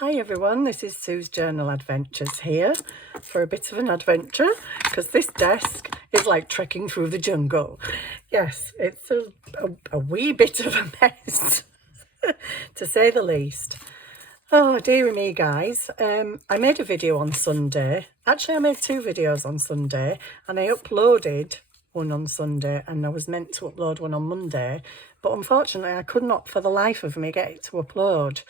Hi everyone, this is Sue's Journal Adventures here for a bit of an adventure because this desk is like trekking through the jungle. Yes, it's a wee bit of a mess to say the least. Oh dearie me guys, I made a video on Sunday. Actually I made two videos on Sunday and I uploaded one on Sunday and I was meant to upload one on Monday, but unfortunately I could not for the life of me get it to upload.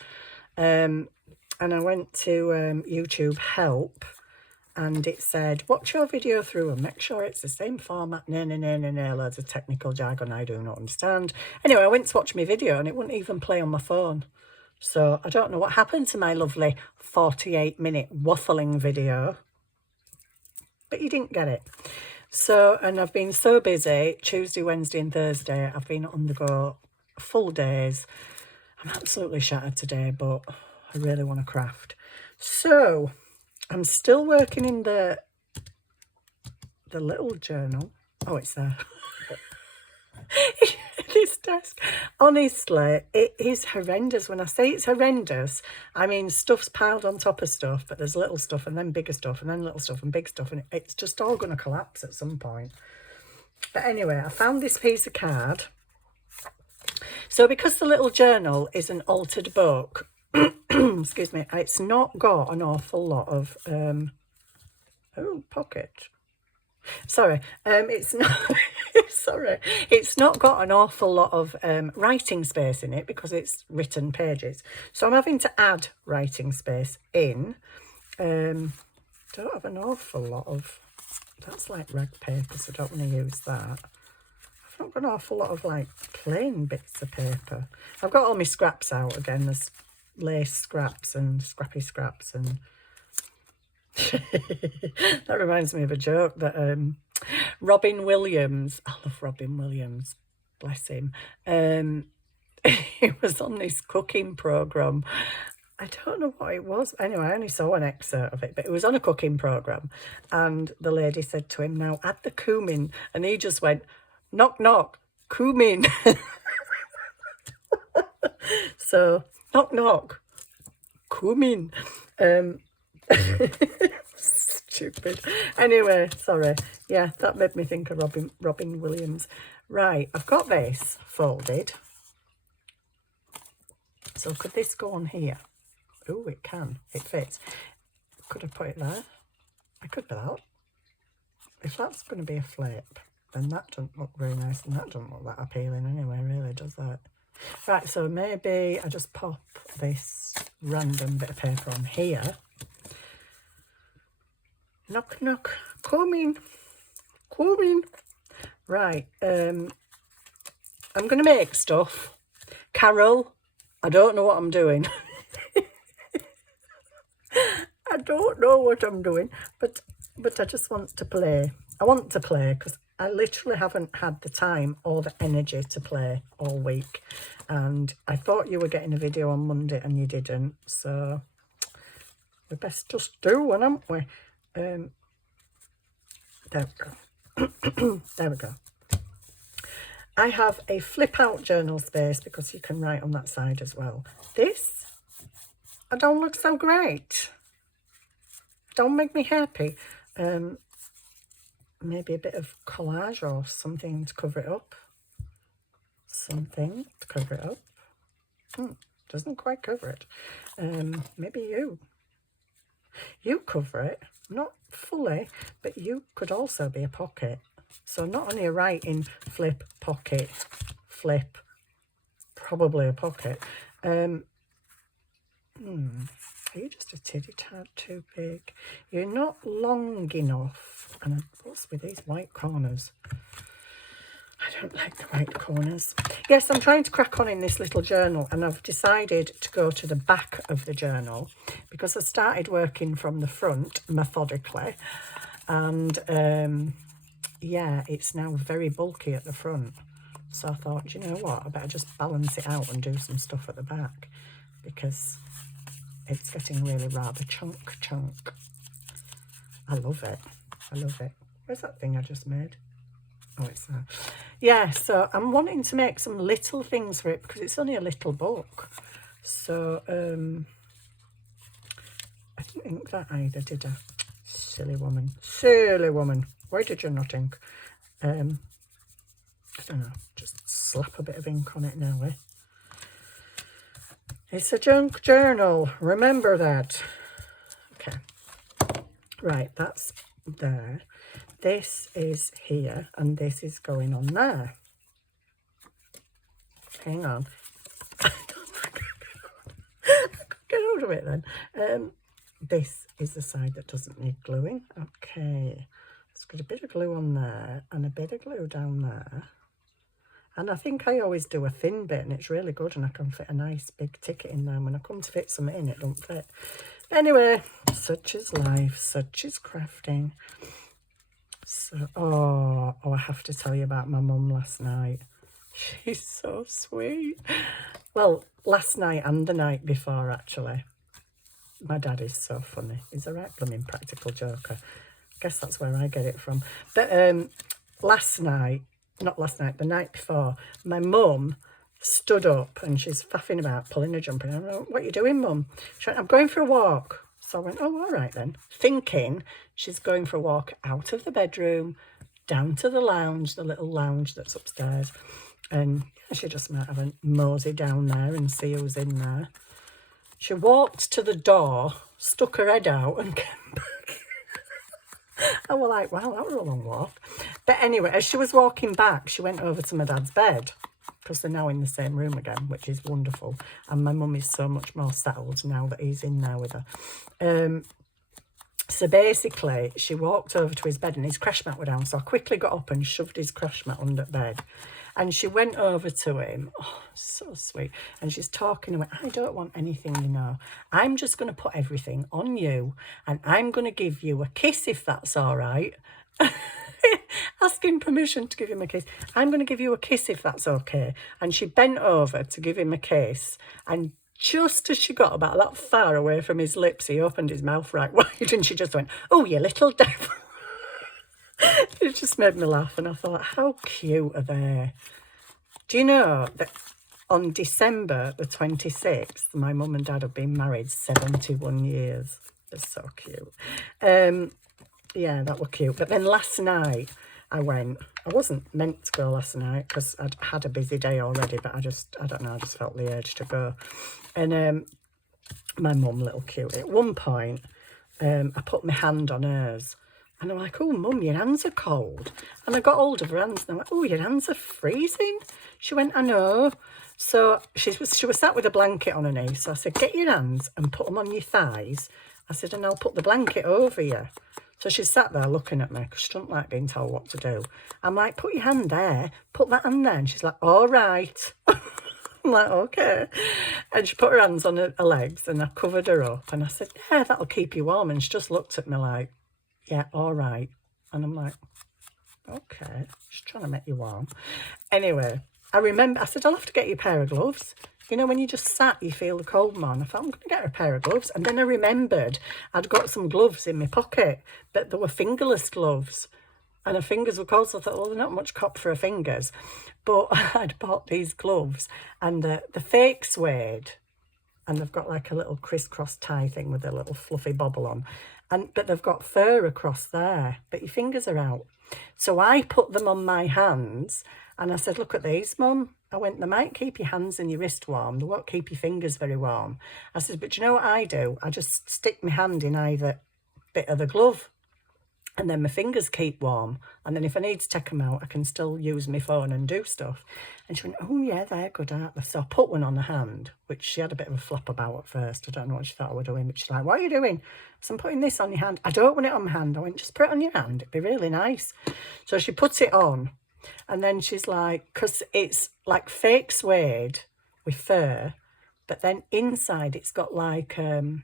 And I went to YouTube help and it said, watch your video through and make sure it's the same format. No, loads of technical jargon I do not understand. Anyway, I went to watch my video and it wouldn't even play on my phone. So I don't know what happened to my lovely 48-minute waffling video, but you didn't get it. So, and I've been so busy, Tuesday, Wednesday and Thursday, I've been on the go full days. I'm absolutely shattered today, but I really want to craft. So I'm still working in the little journal. Oh, it's there. This desk, honestly, it is horrendous. When I say it's horrendous, I mean stuff's piled on top of stuff, but there's little stuff and then bigger stuff and then little stuff and big stuff, and it's just all going to collapse at some point. But anyway, I found this piece of card. So because the little journal is an altered book, excuse me, it's not got an awful lot of pocket. Sorry, it's not sorry, it's not got an awful lot of writing space in it because it's written pages. So I'm having to add writing space in. Don't have an awful lot of, that's like rag paper, so I don't want to use that. I've not got an awful lot of like plain bits of paper. I've got all my scraps out again. There's lace scraps and scrappy scraps, and that reminds me of a joke that Robin Williams, I love Robin Williams, bless him, he was on this cooking program. I don't know what it was. Anyway, I only saw an excerpt of it, but it was on a cooking program, and the lady said to him, now add the cumin, and he just went, knock knock, cumin. So knock knock, cumin. Stupid. Anyway, sorry. Yeah, that made me think of Robin Williams. Right, I've got this folded. So could this go on here? Oh, it can. It fits. Could I put it there? I could do that. If that's going to be a flip, then that doesn't look very nice, and that doesn't look that appealing anyway, really, does that? Right, so maybe I just pop this random bit of paper on here. Knock, knock, come in. Right, I'm going to make stuff. Carol, I don't know what I'm doing. I don't know what I'm doing, but I just want to play. I want to play because I literally haven't had the time or the energy to play all week. And I thought you were getting a video on Monday and you didn't. So we best just do one, haven't we? There we go. There we go. I have a flip out journal space because you can write on that side as well. This, I don't look so great. Don't make me happy. Maybe a bit of collage or something to cover it up. Something to cover it up. Doesn't quite cover it. Maybe you cover it, not fully, but you could also be a pocket. So not only a writing flip, pocket, flip, probably a pocket. Are you just a tiddy tad too big? You're not long enough. And what's with these white corners? I don't like the white corners. Yes, I'm trying to crack on in this little journal, and I've decided to go to the back of the journal because I started working from the front methodically, and yeah, it's now very bulky at the front. So I thought, you know what, I better just balance it out and do some stuff at the back because it's getting really rather chunk. I love it. I love it. Where's that thing I just made? Oh, it's there. Yeah, so I'm wanting to make some little things for it because it's only a little book. So didn't ink that either, did I? Silly woman. Silly woman. Why did you not ink? I don't know. Just slap a bit of ink on it now, eh? It's a junk journal. Remember that. Okay. Right, that's there. This is here, and this is going on there. Hang on. I could get hold of it then. This is the side that doesn't need gluing. Okay. Let's get a bit of glue on there and a bit of glue down there. And I think I always do a thin bit, and it's really good, and I can fit a nice big ticket in there. When I come to fit something in, it don't fit. Anyway, such is life, such is crafting. So, oh, I have to tell you about my mum last night. She's so sweet. Well, last night and the night before, actually. My dad is so funny. He's a right blooming practical joker. I guess that's where I get it from. But the night before, my mum stood up and she's faffing about, pulling a jumper. And I went, "What are you doing, Mum?" She went, "I'm going for a walk." So I went, "Oh, all right then." Thinking she's going for a walk out of the bedroom, down to the lounge, the little lounge that's upstairs. And she just might have a mosey down there and see who's in there. She walked to the door, stuck her head out and came back. I was like, wow, that was a long walk. But anyway, as she was walking back, she went over to my dad's bed, because they're now in the same room again, which is wonderful. And my mum is so much more settled now that he's in there with her. So basically, she walked over to his bed and his crash mat were down. So I quickly got up and shoved his crash mat under bed. And she went over to him. Oh, so sweet. And she's talking away. "I don't want anything, you know. I'm just going to put everything on you. And I'm going to give you a kiss if that's all right." Asking permission to give him a kiss. "I'm going to give you a kiss if that's okay." And she bent over to give him a kiss. And just as she got about that far away from his lips, he opened his mouth right wide and she just went, "Oh, you little devil." It just made me laugh, and I thought, how cute are they? Do you know that on December the 26th, my mum and dad have been married 71 years? They're so cute. Yeah, that were cute. But then last night I wasn't meant to go last night because I'd had a busy day already, but I don't know, I just felt the urge to go. And my mum, little cute, at one point, I put my hand on hers. And I'm like, "Oh, Mum, your hands are cold." And I got hold of her hands and I went, "Oh, your hands are freezing." She went, "I know." So she was sat with a blanket on her knee. So I said, "Get your hands and put them on your thighs." I said, "And I'll put the blanket over you." So she sat there looking at me because she doesn't like being told what to do. I'm like, "Put your hand there, put that hand there." And she's like, "All right." I'm like, "Okay." And she put her hands on her legs and I covered her up. And I said, "Yeah, that'll keep you warm." And she just looked at me like, "Yeah, all right." And I'm like, "Okay, she's trying to make you warm." Anyway, I said, "I'll have to get you a pair of gloves." You know, when you just sat, you feel the cold more. And I thought, I'm going to get her a pair of gloves. And then I remembered I'd got some gloves in my pocket, but they were fingerless gloves. And her fingers were cold, so I thought, well, they're not much cop for her fingers. But I'd bought these gloves, and the fake suede, and they've got like a little crisscross tie thing with a little fluffy bobble on. But they've got fur across there, but your fingers are out. So I put them on my hands and I said, "Look at these, Mum." I went, "They might keep your hands and your wrist warm. They won't keep your fingers very warm." I said, "But you know what I do? I just stick my hand in either bit of the glove and then my fingers keep warm. And then if I need to take them out, I can still use my phone and do stuff." And she went, "Oh yeah, they're good, aren't they?" So I put one on her hand, which she had a bit of a flap about at first. I don't know what she thought I was doing, but she's like, "What are you doing?" So I'm putting this on your hand. "I don't want it on my hand." I went, "Just put it on your hand. It'd be really nice." So she puts it on. And then she's like, because it's like fake suede with fur, but then inside it's got like, and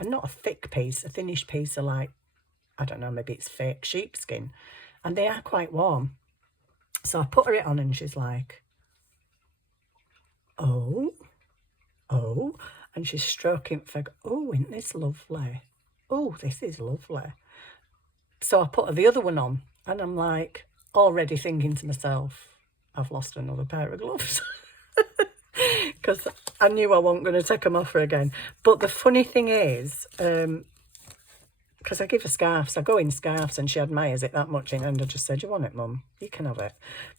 not a thick piece, a thinnish piece of like, I don't know, maybe it's fake sheepskin. And they are quite warm. So I put her it on and she's like, oh. And she's stroking for, "Oh, isn't this lovely? Oh, this is lovely." So I put her the other one on and I'm like, already thinking to myself, I've lost another pair of gloves. Because I knew I wasn't going to take them off her again. But the funny thing is, because I give her scarves. I go in scarves and she admires it that much. And I just said, "You want it, Mum? You can have it."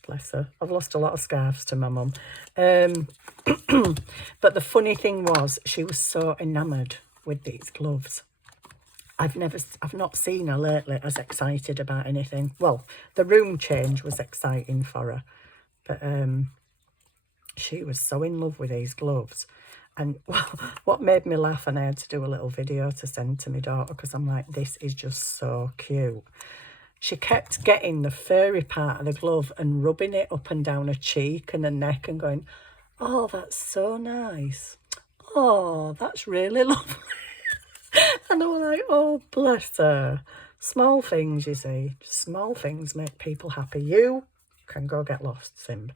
Bless her. I've lost a lot of scarves to my mum. But the funny thing was, she was so enamoured with these gloves. I've not seen her lately as excited about anything. Well, the room change was exciting for her. But she was so in love with these gloves. And what made me laugh, and I had to do a little video to send to my daughter, because I'm like, this is just so cute. She kept getting the furry part of the glove and rubbing it up and down her cheek and her neck and going, "Oh, that's so nice. Oh, that's really lovely." And I was like, oh, bless her. Small things, you see. Small things make people happy. You can go get lost, Simb.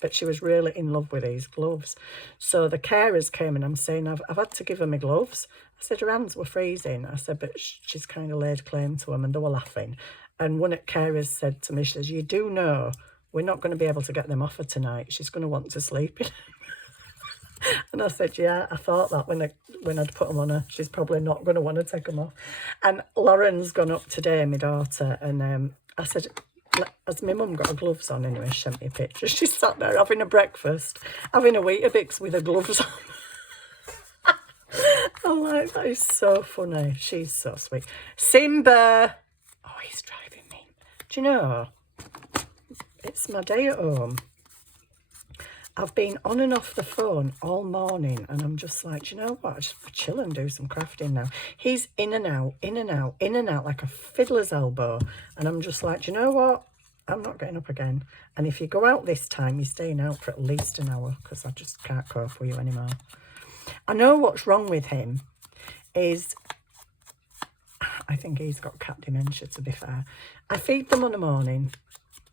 But she was really in love with these gloves. So the carers came and I'm saying, I've had to give her my gloves. I said, her hands were freezing. I said, but she's kind of laid claim to them, and they were laughing. And one of the carers said to me, she says, "You do know we're not going to be able to get them off her tonight. She's going to want to sleep in." And I said, yeah, I thought that when I'd put them on her, she's probably not going to want to take them off. And Lauren's gone up today, my daughter, and I said, has my mum got her gloves on? Anyway, she sent me a picture. She sat there having a breakfast, having a Weetabix with her gloves on. I'm like, that is so funny. She's so sweet. Simba. Oh, he's driving me. Do you know, it's my day at home. I've been on and off the phone all morning, and I'm just like, do you know what? I just chill and do some crafting now. He's in and out, in and out, in and out like a fiddler's elbow. And I'm just like, do you know what? I'm not getting up again. And if you go out this time, you're staying out for at least an hour, because I just can't cope with you anymore. I know what's wrong with him is, I think he's got cat dementia, to be fair. I feed them on the morning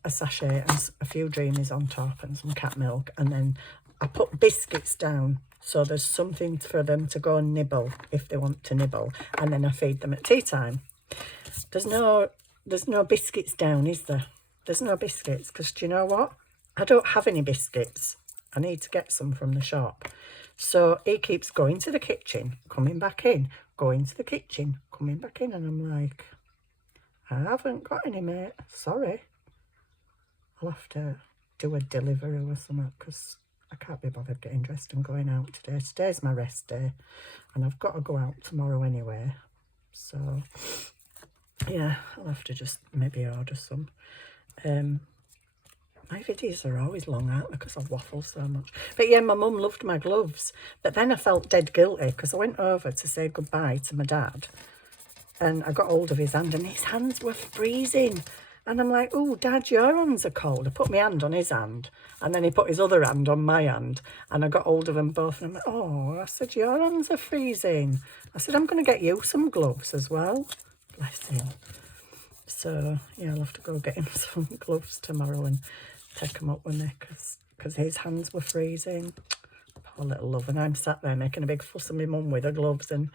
a sachet and a few dreamies on top and some cat milk, and then I put biscuits down so there's something for them to go and nibble if they want to nibble, and then I feed them at tea time. There's no biscuits down, is there? There's no biscuits, because do you know what? I don't have any biscuits. I need to get some from the shop. So he keeps going to the kitchen, coming back in, going to the kitchen, coming back in, and I'm like, I haven't got any, mate. Sorry. I'll have to do a delivery or something, because I can't be bothered getting dressed and going out today. Today's my rest day, and I've got to go out tomorrow anyway. So, yeah, I'll have to just maybe order some. My videos are always long, aren't they, because I waffle so much. But yeah, my mum loved my gloves. But then I felt dead guilty, because I went over to say goodbye to my dad, and I got hold of his hand, and his hands were freezing. And I'm like, oh, Dad, your hands are cold. I put my hand on his hand, and then he put his other hand on my hand, and I got hold of them both, and I'm like, oh, I said, your hands are freezing. I said, I'm going to get you some gloves as well. Bless him. So, yeah, I'll have to go get him some gloves tomorrow and take them up with me, because his hands were freezing. Poor little love. And I'm sat there making a big fuss of my mum with her gloves, and,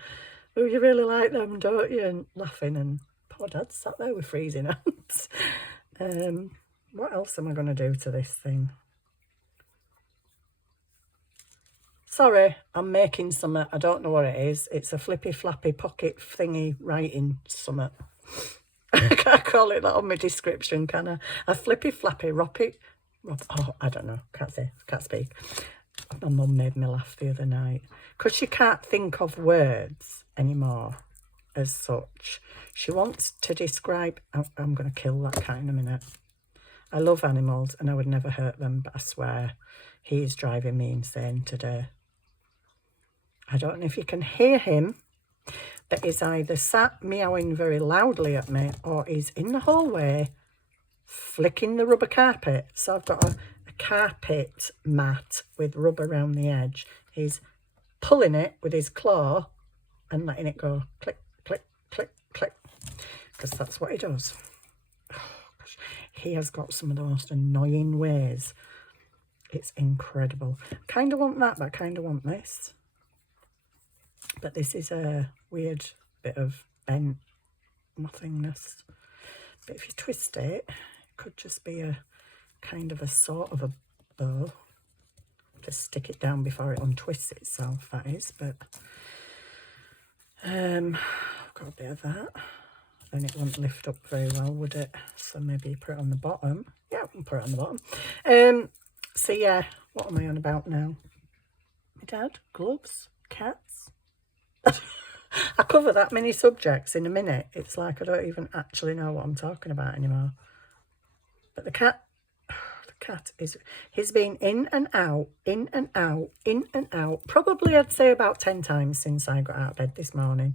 oh, you really like them, don't you? And laughing, and poor Dad sat there with freezing hands. What else am I going to do to this thing? Sorry, I'm making something. I don't know what it is. It's a flippy flappy pocket thingy writing something. I can't call it that on my description, can I? A flippy flappy oh, I don't know. Can't speak. My mum made me laugh the other night, because she can't think of words anymore as such. She wants to describe, I'm going to kill that cat in a minute. I love animals and I would never hurt them, but I swear he's driving me insane today. I don't know if you can hear him, but he's either sat meowing very loudly at me, or he's in the hallway flicking the rubber carpet. So I've got a carpet mat with rubber around the edge. He's pulling it with his claw and letting it go click, click, click, click, because that's what he does. Oh, gosh. He has got some of the most annoying ways. It's incredible. I kind of want that, but I kind of want this. But this is a weird bit of bent nothingness. But if you twist it, it could just be a kind of a sort of a bow. Just stick it down before it untwists itself, that is. But I've got a bit of that. Then it wouldn't lift up very well, would it? So maybe put it on the bottom. Yeah, we can put it on the bottom. So yeah, what am I on about now? My dad, gloves, cats. I cover that many subjects in a minute. It's like I don't even actually know what I'm talking about anymore. But the cat is, he's been in and out, in and out, in and out. Probably I'd say about 10 times since I got out of bed this morning.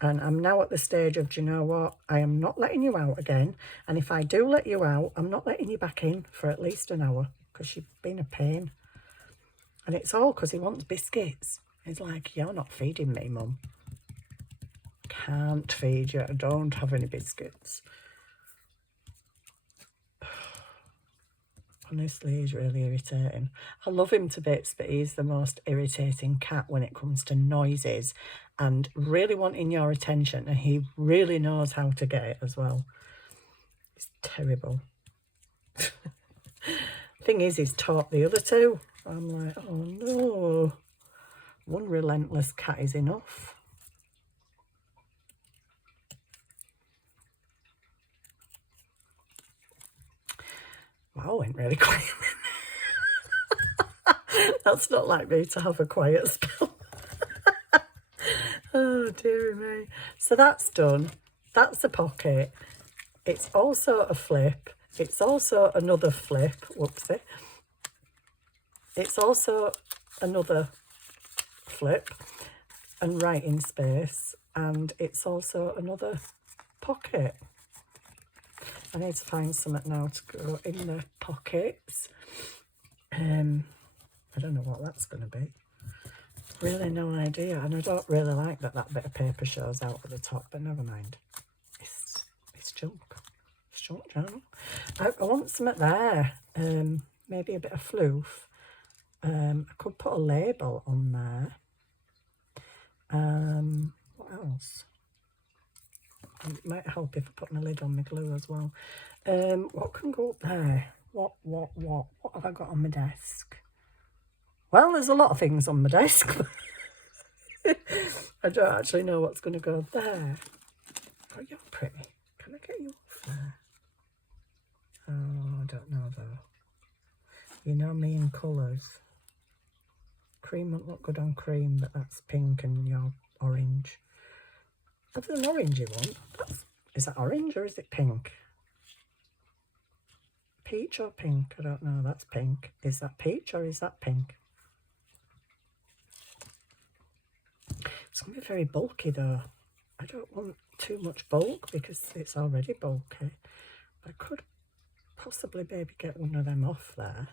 And I'm now at the stage of, do you know what? I am not letting you out again. And if I do let you out, I'm not letting you back in for at least an hour because you've been a pain. And it's all because he wants biscuits. He's like, you're not feeding me, Mum. Can't feed you. I don't have any biscuits. Honestly, he's really irritating. I love him to bits, but he's the most irritating cat when it comes to noises and really wanting your attention. And he really knows how to get it as well. It's terrible. Thing is, he's taught the other two. I'm like, oh no. One relentless cat is enough. Wow, went really quiet. That's not like me to have a quiet spell. Oh, dearie me. So that's done. That's a pocket. It's also a flip. It's also another flip. Whoopsie. It's also another flip and writing space. And it's also another pocket. I need to find something now to go in the pockets. I don't know what that's going to be. Really no idea. And I don't really like that bit of paper shows out at the top, but never mind. It's junk. It's junk journal. I want something there. Maybe a bit of floof. I could put a label on there. What else? It might help if I put my lid on my glue as well. What can go up there? What have I got on my desk? Well, there's a lot of things on my desk. I don't actually know what's going to go there. Oh, you're pretty. Can I get you off there? Oh, I don't know though. You know me in colours. Cream won't look good on cream, but that's pink and you're orange. That's an orangey one. Is that orange or is it pink? Peach or pink? I don't know. That's pink. Is that peach or is that pink? It's going to be very bulky though. I don't want too much bulk because it's already bulky. But I could possibly maybe get one of them off there.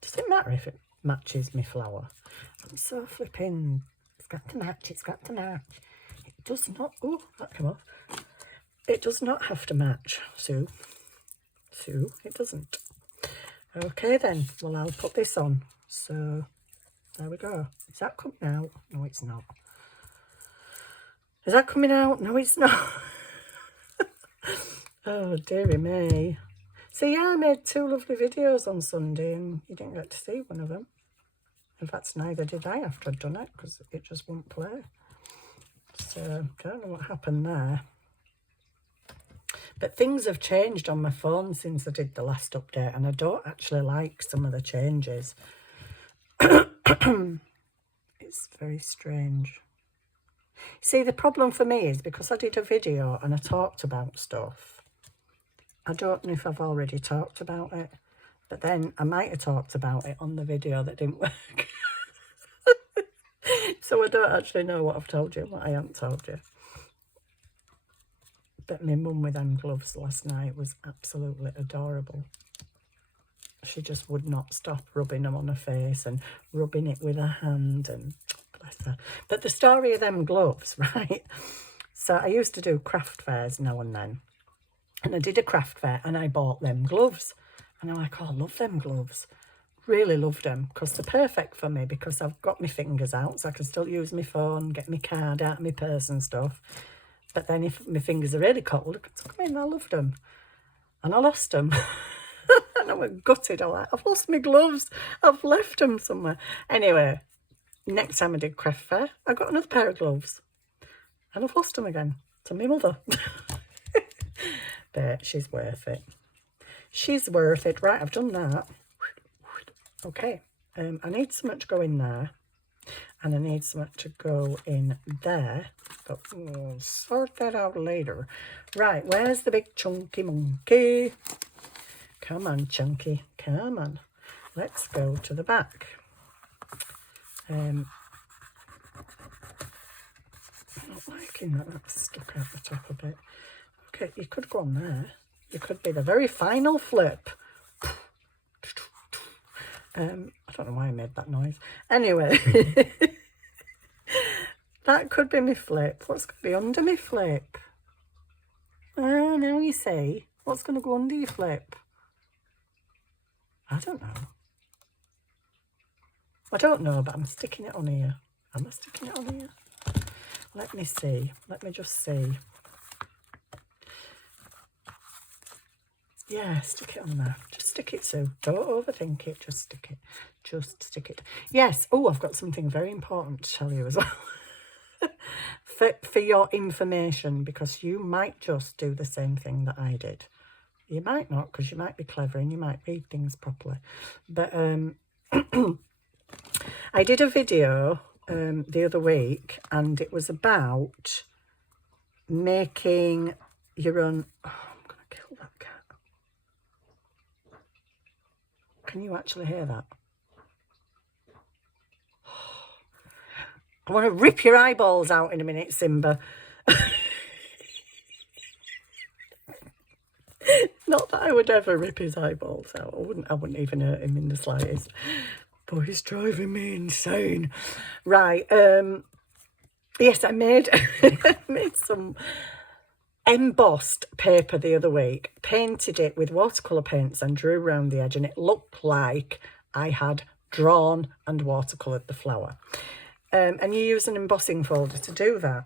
Does it matter if it matches my flower? I'm so flipping. It's got to match. It's got to match. It does not. Oh, that came off. It does not have to match, Sue. Sue, it doesn't. Okay then. Well, I'll put this on. So there we go. Is that coming out? No, it's not. Is that coming out? No, it's not. Oh, dearie me. So yeah, I made 2 lovely videos on Sunday and you didn't get to see one of them. In fact, neither did I after I'd done it because it just wouldn't play. So I don't know what happened there. But things have changed on my phone since I did the last update and I don't actually like some of the changes. It's very strange. See, the problem for me is because I did a video and I talked about stuff. I don't know if I've already talked about it, but then I might have talked about it on the video that didn't work. So I don't actually know what I've told you and what I haven't told you. But my mum with them gloves last night was absolutely adorable. She just would not stop rubbing them on her face and rubbing it with her hand and bless her. But the story of them gloves, right? So I used to do craft fairs now and then. And I did a craft fair and I bought them gloves. And I'm like, oh, I love them gloves. Really loved them because they're perfect for me because I've got my fingers out so I can still use my phone, get my card out of my purse and stuff. But then if my fingers are really cold, I took them in. I loved them. And I lost them. And I was gutted. I'm like, I've lost my gloves. I've left them somewhere. Anyway, next time I did craft fair, I got another pair of gloves. And I've lost them again to my mother. But she's worth it. She's worth it. Right, I've done that. Okay. I need something to go in there. And I need something to go in there. But we'll sort that out later. Right, where's the big chunky monkey? Come on, chunky. Come on. Let's go to the back. I'm not liking that that's stuck out the top a bit. Okay, you could go on there. You could be the very final flip. I don't know why I made that noise. Anyway, that could be my flip. What's going to be under my flip? Now you see. What's going to go under your flip? I don't know. I don't know, but I'm sticking it on here. Am I sticking it on here? Let me see. Let me just see. Yeah, stick it on there. Just stick it, Sue. Don't overthink it. Just stick it. Just stick it. Yes. Oh, I've got something very important to tell you as well. for your information, because you might just do the same thing that I did. You might not, because you might be clever and you might read things properly. But I did a video the other week, and it was about making your own... Oh, I'm going to kill that cat. Can you actually hear that? I want to rip your eyeballs out in a minute, Simba. Not that I would ever rip his eyeballs out. I wouldn't even hurt him in the slightest. But he's driving me insane. Right. Yes, I made some embossed paper the other week, painted it with watercolour paints and drew around the edge, and it looked like I had drawn and watercoloured the flower. And you use an embossing folder to do that.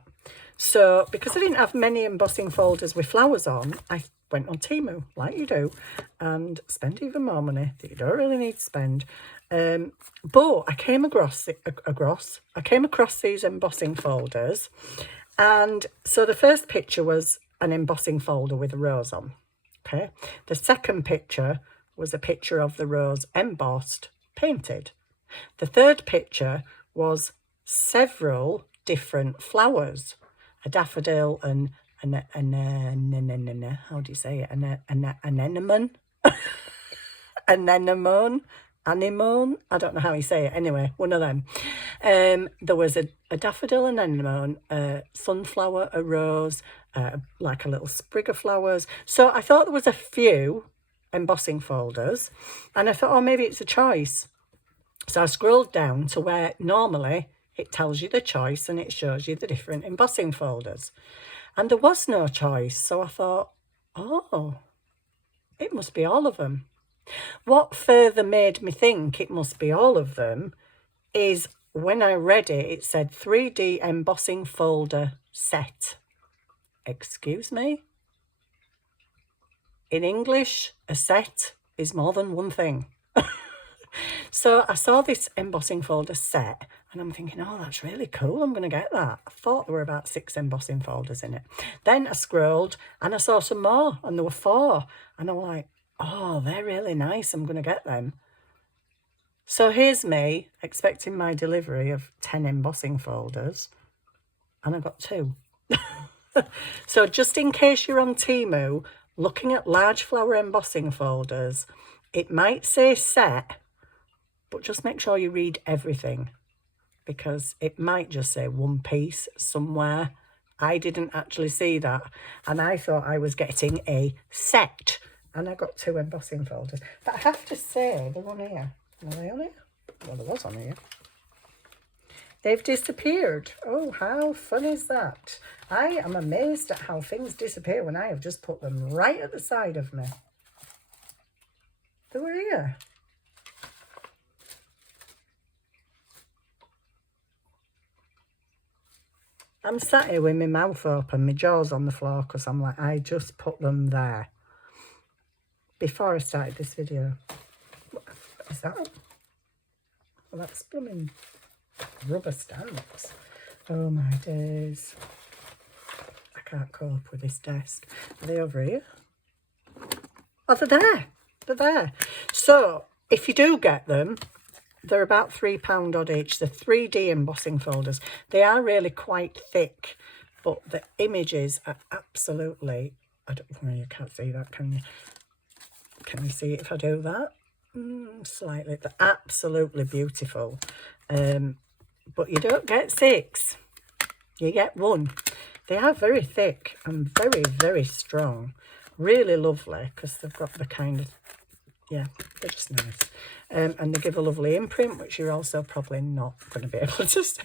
So because I didn't have many embossing folders with flowers on, I went on Temu, like you do, and spent even more money that you don't really need to spend. But I came across these embossing folders, and so the first picture was an embossing folder with a rose on. Okay, the second picture was a picture of the rose embossed, painted. The third picture was several different flowers, a daffodil and how do you say it? An anemone, anemone. I don't know how you say it. Anyway, one of them. There was a daffodil, an anemone, a sunflower, a rose, like a little sprig of flowers. So I thought there was a few embossing folders, and I thought, oh, maybe it's a choice. So I scrolled down to where normally it tells you the choice and it shows you the different embossing folders. And there was no choice. So I thought, oh, it must be all of them. What further made me think it must be all of them is when I read it, it said 3D embossing folder set. Excuse me? In English, a set is more than one thing. So I saw this embossing folder set and I'm thinking, oh, that's really cool. I'm going to get that. I thought there were about 6 embossing folders in it. Then I scrolled and I saw some more, and there were 4. And I'm like, oh, they're really nice. I'm going to get them. So here's me expecting my delivery of 10 embossing folders, and I got 2. So just in case you're on Temu looking at large flower embossing folders, it might say set, but just make sure you read everything, because it might just say one piece somewhere. I didn't actually see that, and I thought I was getting a set, and I got 2 embossing folders. But I have to say, they're on here. Are they on here? Well, there was on here. They've disappeared. Oh, how fun is that? I am amazed at how things disappear when I have just put them right at the side of me. They were here. I'm sat here with my mouth open, my jaw's on the floor, because I'm like, I just put them there before I started this video. What is that? Well, that's blooming rubber stamps. Oh my days. I can't cope with this desk. Are they over here? Oh, they're there. They're there. So, if you do get them, they're about £3 odd each. The 3D embossing folders. They are really quite thick, but the images are absolutely... I don't know, you can't see that, can you? Can you see it if I do that? Slightly. They're absolutely beautiful. But you don't get 6. You get 1. They are very thick and very, very strong. Really lovely because they've got the kind of... Yeah, they're just nice. And they give a lovely imprint, which you're also probably not going to be able to see.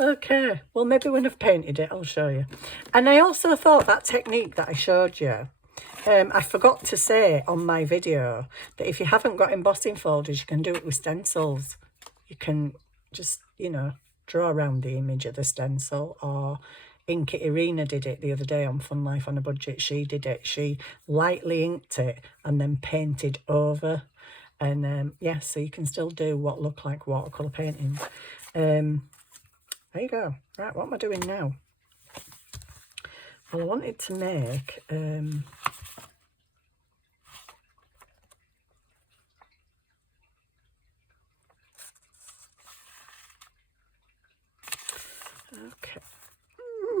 Okay, well, maybe when I've painted it, I'll show you. And I also thought that technique that I showed you, I forgot to say on my video that if you haven't got embossing folders, you can do it with stencils. You can just, you know, draw around the image of the stencil, or Ink It Irina did it the other day on Fun Life on a Budget. She did it. She lightly inked it and then painted over. And yeah, so you can still do what look like watercolour paintings. There you go. Right, what am I doing now? Well, I wanted to make... okay.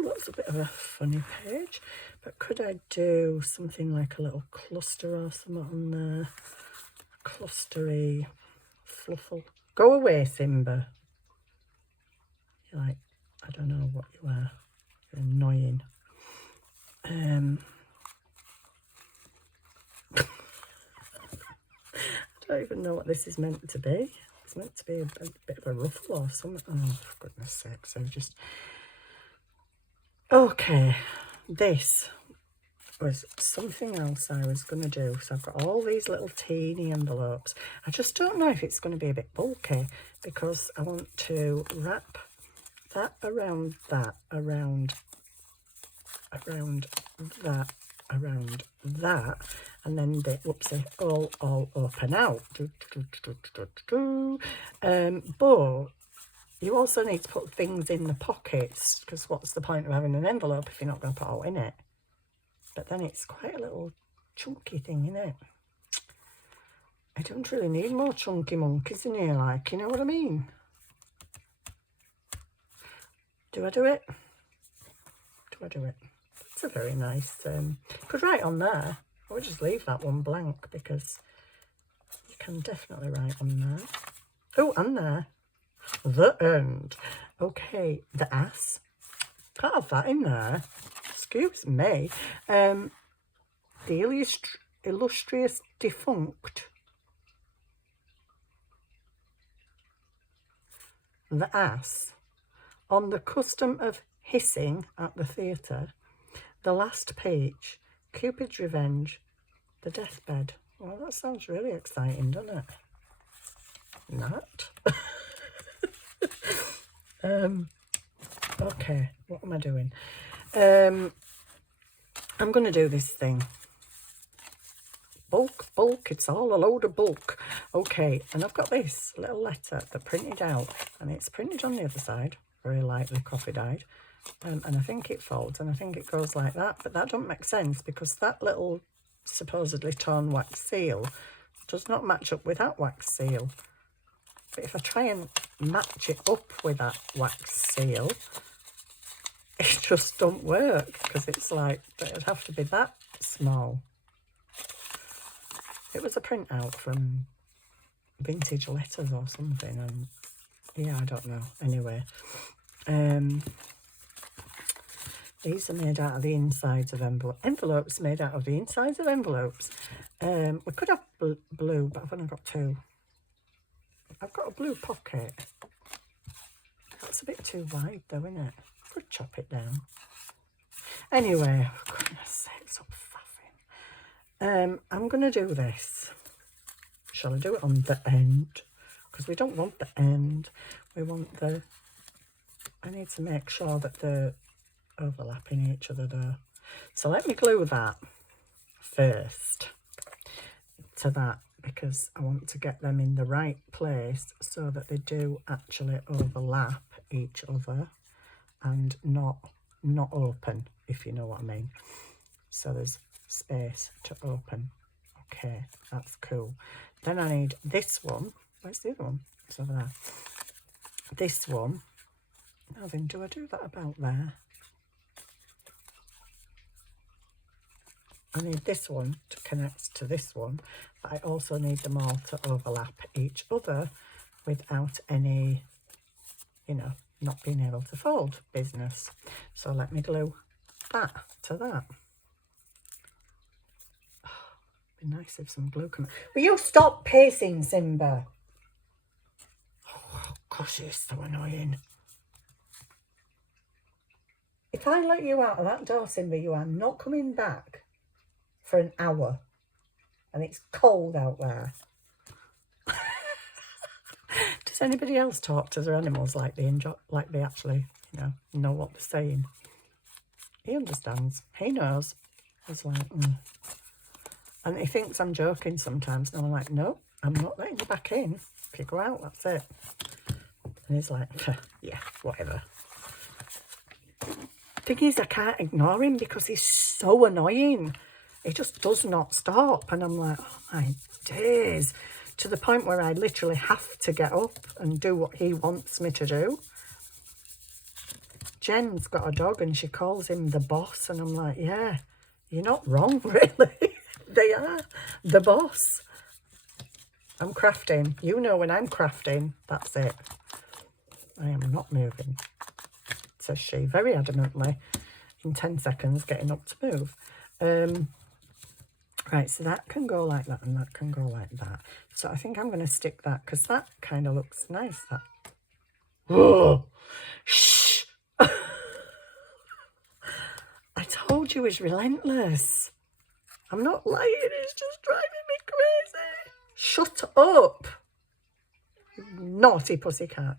That's a bit of a funny page. But could I do something like a little cluster or something on there? Clustery, fluffle. Go away, Simba. You're like, I don't know what you are. You're annoying. I don't even know what this is meant to be. It's meant to be a bit of a ruffle or something. Oh, for goodness sake. So just... Okay, this was something else I was going to do. So I've got all these little teeny envelopes. I just don't know if it's going to be a bit bulky because I want to wrap that around that, around that, around that, and then they, whoopsie, all open out. But you also need to put things in the pockets, because what's the point of having an envelope if you're not going to put all in it? But then it's quite a little chunky thing, isn't it? I don't really need more chunky monkeys in here, like, you know what I mean? Do I do it? Do I do it? It's a very nice, could write on there. I would just leave that one blank because you can definitely write on there. Oh, and there. The end. Okay, the ass. Can't have that in there. Excuse me. The illustrious defunct. The ass. On the custom of hissing at the theatre. The last page. Cupid's revenge. The deathbed. Well, that sounds really exciting, doesn't it? Not. Okay, what am I doing? I'm going to do this thing. Bulk, it's all a load of bulk. Okay, and I've got this little letter that printed out, and it's printed on the other side, very lightly coffee dyed, and I think it folds, and I think it goes like that, but that don't make sense because that little supposedly torn wax seal does not match up with that wax seal. But if I try and match it up with that wax seal, it just don't work because it's like, it'd have to be that small. It was a printout from Vintage Letters or something, and yeah, I don't know. Anyway, these are made out of the insides of envelopes made out of the insides of envelopes. We could have blue, but I've only got 2. I've got a blue pocket. That's a bit too wide though, isn't it? Could chop it down. Anyway, for goodness sake, stop faffing. I'm going to do this. Shall I do it on the end? Because we don't want the end. We want the... I need to make sure that they're overlapping each other though. So let me glue that first to that. because I want to get them in the right place so that they do actually overlap each other and not open, if you know what I mean. So there's space to open. Okay, that's cool. Then I need this one. Where's the other one? It's over there. This one. Now then, do I do that about there? I need this one to connect to this one, but I also need them all to overlap each other without any, you know, not being able to fold business. So let me glue that to that. Oh, be nice if some glue come. Will you stop pacing, Simba? Oh gosh, it's so annoying. If I let you out of that door, Simba, you are not coming back for an hour, and it's cold out there. Does anybody else talk to their animals like they enjoy, like they actually, you know what they're saying? He understands. He knows. He's like, and he thinks I'm joking sometimes, and I'm like, no, I'm not letting you back in. If you go out, that's it. And he's like, yeah, whatever. Thing is, I can't ignore him because he's so annoying. He just does not stop. And I'm like, oh my days. To the point where I literally have to get up and do what he wants me to do. Jen's got a dog and she calls him the boss. And I'm like, yeah, you're not wrong, really. They are the boss. I'm crafting. You know when I'm crafting, that's it. I am not moving, says she, very adamantly, in 10 seconds, getting up to move. Right, so that can go like that and that can go like that. So I think I'm going to stick that because that kind of looks nice. That. Whoa! Shh! I told you he's relentless. I'm not lying, it's just driving me crazy. Shut up! Naughty pussycat.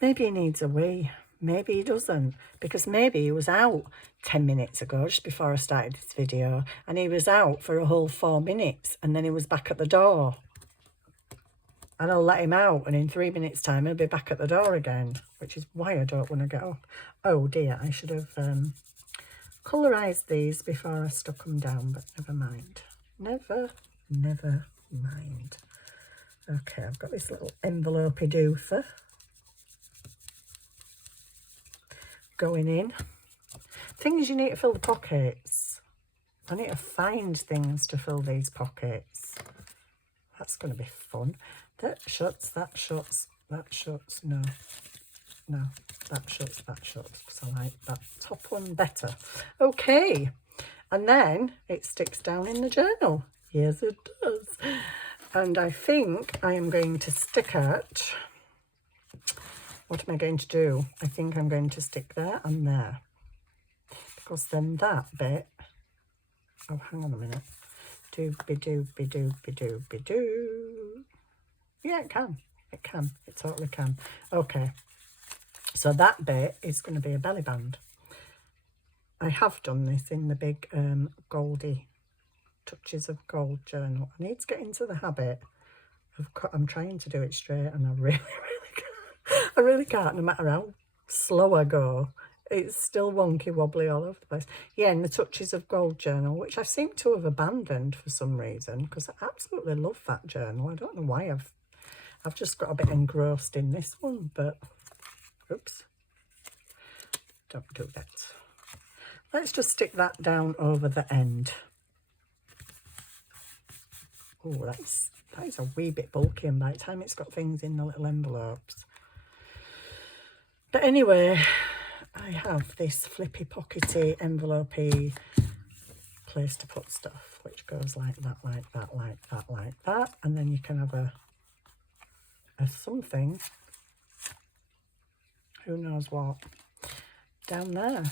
Maybe he needs a wee. Maybe he doesn't, because maybe he was out 10 minutes ago, just before I started this video, and he was out for a whole 4 minutes, and then he was back at the door. And I'll let him out, and in 3 minutes' time, he'll be back at the door again, which is why I don't want to get up. Oh dear, I should have colourised these before I stuck them down, but never mind. Never mind. Okay, I've got this little envelope-y doother going in. Thing is, you need to fill the pockets. I need to find things to fill these pockets. That's going to be fun. That shuts, that shuts, that shuts. No, that shuts, that shuts. Because I like that top one better. Okay, and then it sticks down in the journal. Yes, it does. And I think I am going to stick it. What am I going to do? I think I'm going to stick there and there. Because then that bit... Oh, hang on a minute. Doobie-doobie-doobie-doobie-doo. Yeah, it can. It can. It totally can. Okay. So that bit is going to be a belly band. I have done this in the big Goldie Touches of Gold journal. I need to get into the habit of... I'm trying to do it straight and I really can't. I really can't, no matter how slow I go. It's still wonky, wobbly all over the place. Yeah, in the Touches of Gold journal, which I seem to have abandoned for some reason, because I absolutely love that journal. I don't know why I've just got a bit engrossed in this one, but oops, don't do that. Let's just stick that down over the end. Oh, that is a wee bit bulky, and by the time it's got things in the little envelopes. But anyway, I have this flippy, pockety, envelopey place to put stuff, which goes like that, like that, like that, like that. And then you can have a something, who knows what, down there.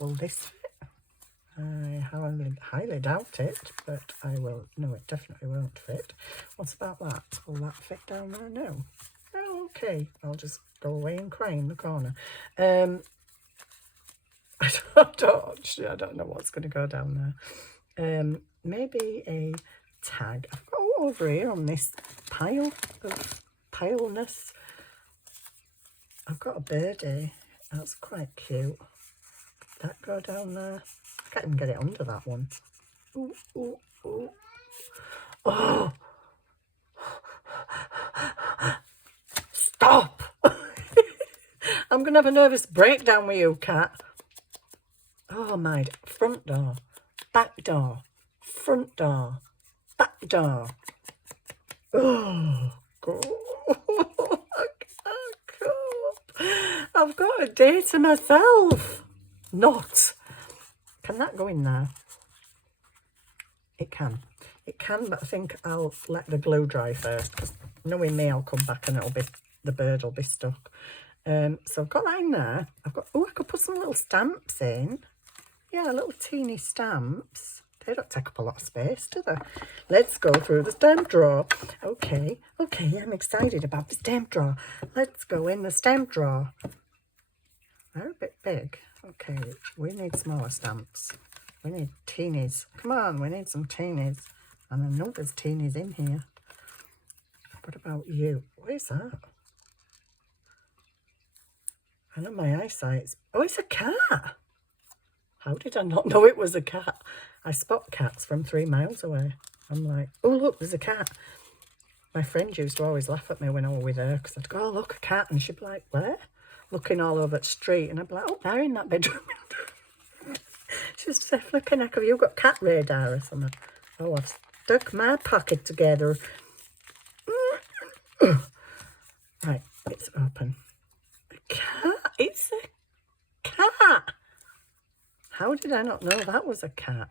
Will this fit? I highly doubt it, but I will. No, it definitely won't fit. What about that? Will that fit down there? No. Oh, okay, I'll just go away and cry in the corner. I don't know what's going to go down Maybe a tag. I've got over here on this pile of pileness. I've got a birdie. That's quite cute. That go down there. I can't even get it under that one. Ooh, ooh, ooh. Oh! Stop! I'm going to have a nervous breakdown with you, cat. Oh, my. Front door. Back door. Front door. Back door. Oh, God. I can't cope. I've got a day to myself. Not. Can that go in there? It can. It can, but I think I'll let the glue dry first, because knowing me, I'll come back and it'll be, the bird will be stuck. So I've got that in there. I've got, oh, I could put some little stamps in. Yeah, little teeny stamps. They don't take up a lot of space, do they? Let's go through the stamp drawer. Okay, I'm excited about the stamp drawer. Let's go in the stamp drawer. They're a bit big. Okay, we need smaller stamps. We need teenies. Come on, we need some teenies. And I know there's teenies in here. What about you? What is that? I know my eyesight's... Oh, it's a cat. How did I not know it was a cat? I spot cats from 3 miles away. I'm like, oh, look, there's a cat. My friend used to always laugh at me when I was with her, because I'd go, oh, look, a cat. And she'd be like, where? Looking all over the street. And I'd be like, oh, they're in that bedroom. She used to say, flipping heck, have you got cat radar or something? Oh, I've stuck my pocket together. Right, it's open. A cat? It's a cat. How did I not know that was a cat?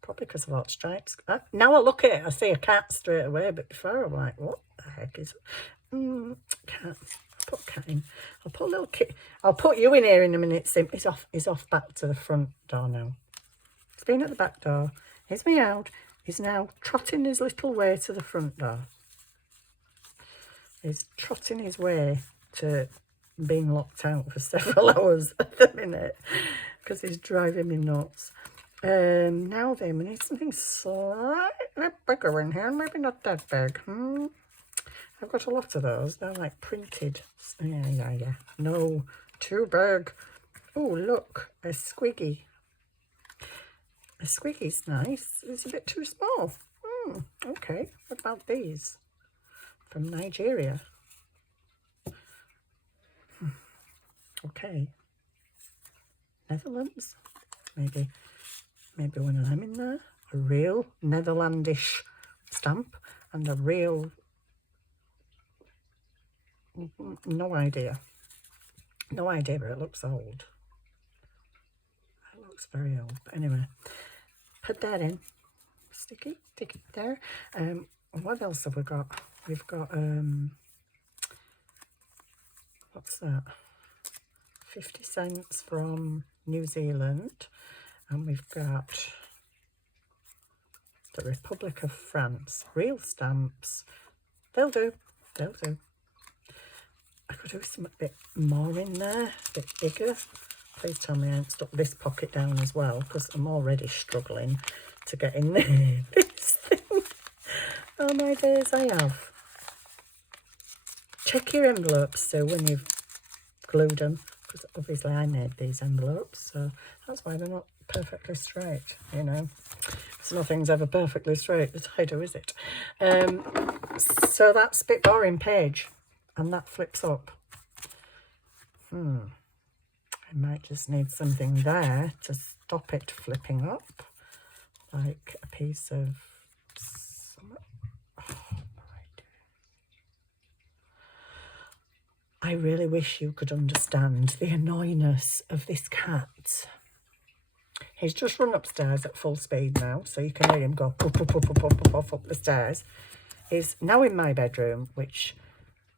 Probably because of all stripes. Now I look at it, I see a cat straight away, but before I'm like, what the heck is it? Cat. I'll put cat in. I'll put a little kit. I'll put you in here in a minute, Sim. He's off back to the front door now. He's been at the back door. He's meowed. He's now trotting his little way to the front door. He's trotting his way to being locked out for several hours at the minute, because he's driving me nuts. Now then, we need something slightly bigger in here. Maybe not that big. I've got a lot of those. They're like printed. Yeah. No, too big. Oh, look, a squiggy. A squiggy's nice. It's a bit too small. Okay. What about these? From Nigeria. Okay. Netherlands. Maybe one of them in there. A real Netherlandish stamp and a real... No idea. No idea, but it looks old. It looks very old. But anyway, put that in. Stick it there. What else have we got? We've got, what's that? 50 cents from New Zealand. And we've got the Republic of France. Real stamps. They'll do. I could do some a bit more in there, a bit bigger. Please tell me I haven't stuck this pocket down as well, because I'm already struggling to get in there. This thing. Oh my days, I have. Check your envelopes so when you've glued them, because obviously I made these envelopes, so that's why they're not perfectly straight, you know. So nothing's ever perfectly straight, the title, is it? So that's a bit boring page. And that flips up. I might just need something there to stop it flipping up. Like a piece of... I really wish you could understand the annoyingness of this cat. He's just run upstairs at full speed now, so you can hear him go puff, puff, puff, puff, puff, puff, up the stairs. He's now in my bedroom, which...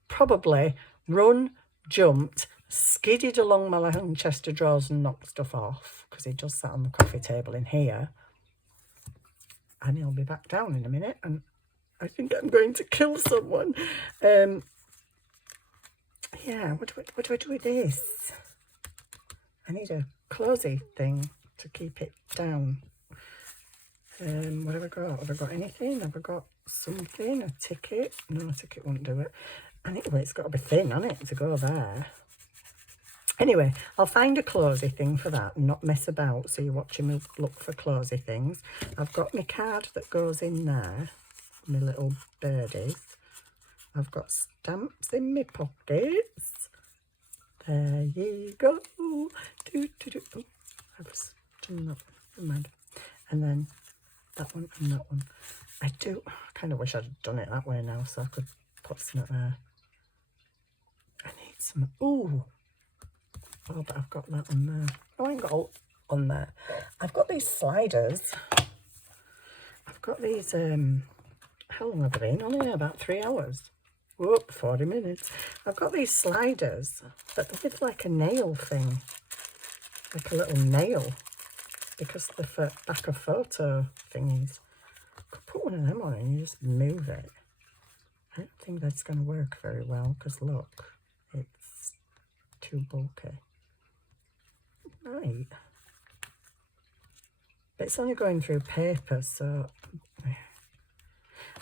probably run, jumped, skidded along my long chest of drawers and knocked stuff off, because he just sat on the coffee table in here. And he'll be back down in a minute, and I think I'm going to kill someone. Yeah, what do I do with this? I need a closey thing to keep it down. What have I got? Have I got anything? Have I got something? A ticket? No, a ticket won't do it. Anyway, it's got to be thin on it to go there. Anyway, I'll find a closey thing for that and not mess about. So you're watching me look for closey things. I've got my card that goes in there, my little birdies. I've got stamps in my pockets. There you go. Do, do, do. Oh, I've done that. Never mind. And then that one and that one. I kind of wish I'd done it that way now so I could put some there. I need some. Oh, but I've got that on there. Oh, I ain't got all on there. I've got these sliders. I've got these, how long have they been on here? About 3 hours. Whoop, 40 minutes. I've got these sliders, but they're with like a nail thing. Like a little nail. Because the back of photo thingies. I could put one of them on and you just move it. I don't think that's going to work very well because look, it's too bulky. Right. But it's only going through paper, so...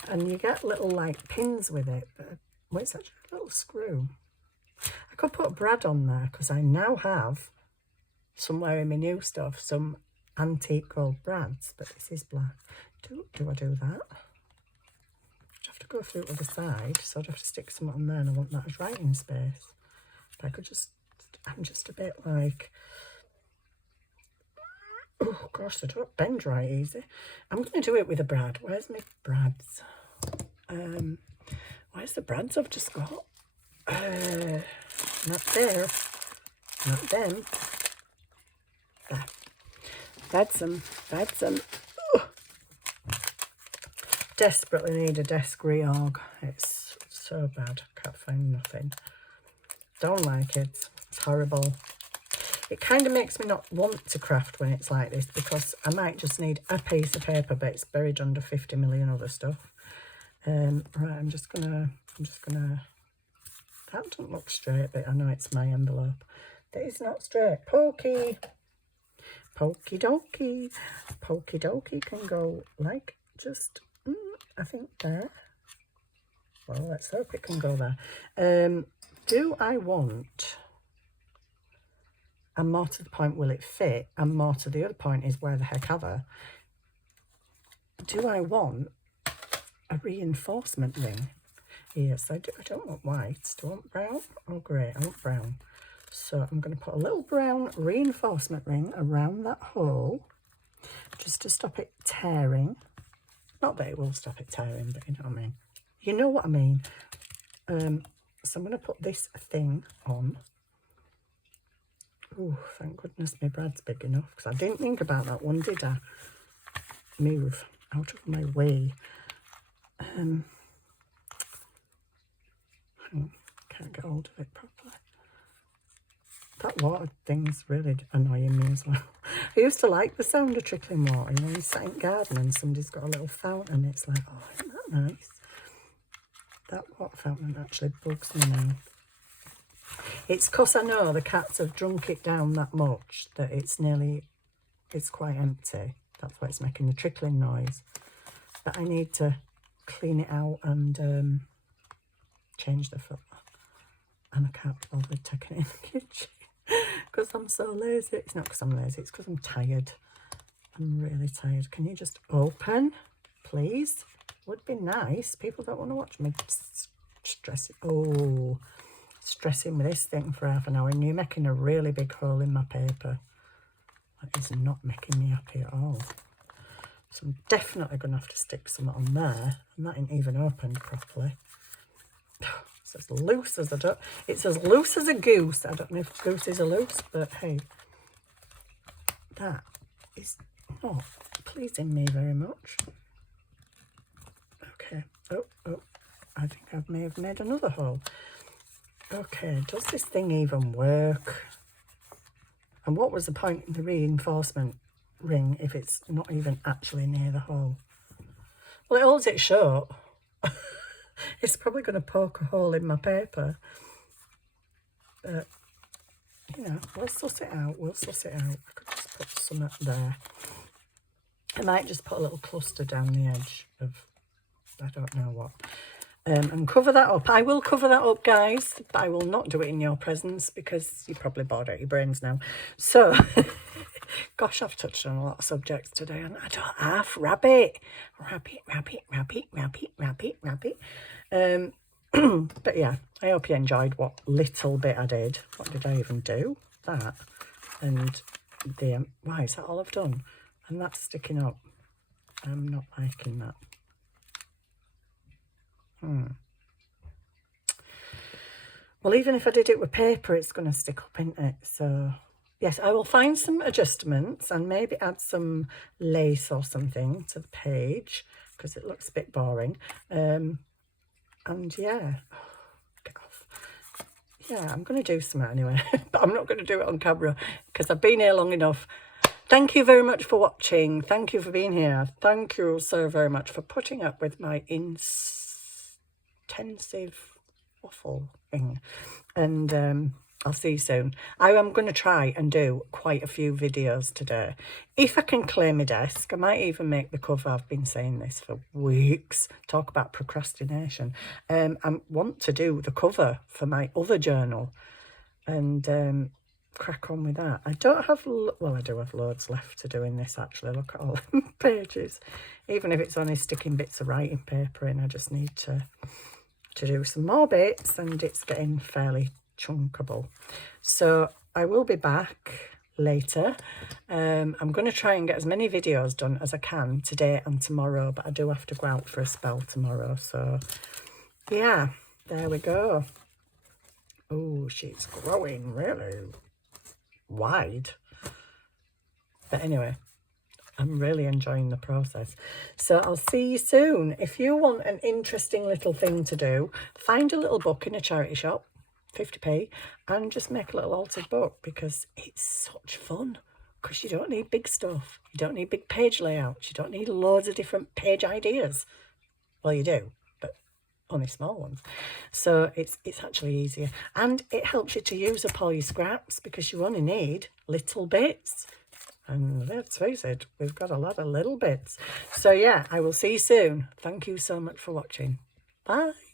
And you get little like pins with it. But, well, it's actually a little screw. I could put Brad on there because I now have somewhere in my new stuff some antique gold Brads, but this is black. Do I do that? I'd have to go through to the side, so I'd have to stick some on there, and I want that as writing space. But I could just, I'm just a bit like, oh gosh, they don't bend right easy. I'm going to do it with a Brad. Where's my Brads? Where's the Brads I've just got? Not there. Not them. There. That's them. That's them. Desperately need a desk reorg. It's so bad. Can't find nothing. Don't like it. It's horrible. It kind of makes me not want to craft when it's like this because I might just need a piece of paper, but it's buried under 50 million other stuff. Right, I'm just gonna, that doesn't look straight, but I know it's my envelope. That is not straight. Pokey. Pokey dokey. Pokey dokey can go like just, I think there. Well, let's hope it can go there. Do I want, and more to the point, will it fit? And more to the other point is where the heck ever. Do I want a reinforcement ring? Yes, I do. I don't want white. Do I want brown or grey? I want brown. So I'm going to put a little brown reinforcement ring around that hole just to stop it tearing. Not that it will stop it tearing, but you know what I mean. You know what I mean. So I'm going to put this thing on. Oh, thank goodness my Brad's big enough because I didn't think about that one, did I? Move out of my way. Can't get hold of it properly. That water thing's really annoying me as well. I used to like the sound of trickling water. You know, you sat in the garden and somebody's got a little fountain. It's like, oh, isn't that nice? That water fountain actually bugs me now. It's because I know the cats have drunk it down that much that it's quite empty. That's why it's making the trickling noise. But I need to clean it out and change the filter. And I can't bother taking it in the kitchen because I'm so lazy. It's not because I'm lazy, it's because I'm tired. I'm really tired. Can you just open, please? Would be nice. People don't want to watch me stressing. Oh, stressing with this thing for half an hour and you're making a really big hole in my paper. That is not making me happy at all. So I'm definitely going to have to stick some on there. And that ain't even opened properly. It's as loose as it's as loose as a goose. I don't know if gooses are loose, but hey, that is not pleasing me very much. Okay. Oh, I think I may have made another hole. Okay, does this thing even work? And what was the point in the reinforcement ring if it's not even actually near the hole? Well, it holds it short. It's probably going to poke a hole in my paper. But, you know, we'll suss it out. We'll suss it out. I could just put some up there. I might just put a little cluster down the edge of, I don't know what, and cover that up. I will cover that up, guys, but I will not do it in your presence because you're probably bored out of your brains now. So, gosh, I've touched on a lot of subjects today, and I don't have rabbit. But yeah, I hope you enjoyed what little bit I did. What did I even do? That. And the, why is that all I've done? And that's sticking up. I'm not liking that. Well, even if I did it with paper, it's going to stick up, isn't it? So, yes, I will find some adjustments and maybe add some lace or something to the page because it looks a bit boring. And yeah, get off. Yeah, I'm going to do some anyway, but I'm not going to do it on camera because I've been here long enough. Thank you very much for watching. Thank you for being here. Thank you so very much for putting up with my intensive waffle thing. And I'll see you soon. I am going to try and do quite a few videos today. If I can clear my desk, I might even make the cover. I've been saying this for weeks. Talk about procrastination. I want to do the cover for my other journal and crack on with that. I don't have, well, I do have loads left to do in this actually. Look at all the pages. Even if it's only sticking bits of writing paper in, I just need to do some more bits and it's getting fairly chunkable. So I will be back later. I'm going to try and get as many videos done as I can today and tomorrow, but I do have to go out for a spell tomorrow. So yeah, there we go. Oh, she's growing really wide. But anyway, I'm really enjoying the process. So I'll see you soon. If you want an interesting little thing to do, find a little book in a charity shop, 50p, and just make a little altered book because it's such fun. Because you don't need big stuff. You don't need big page layouts. You don't need loads of different page ideas. Well, you do, but only small ones. So it's actually easier. And it helps you to use up all your scraps because you only need little bits. And let's face it, we've got a lot of little bits. So yeah, I will see you soon. Thank you so much for watching. Bye.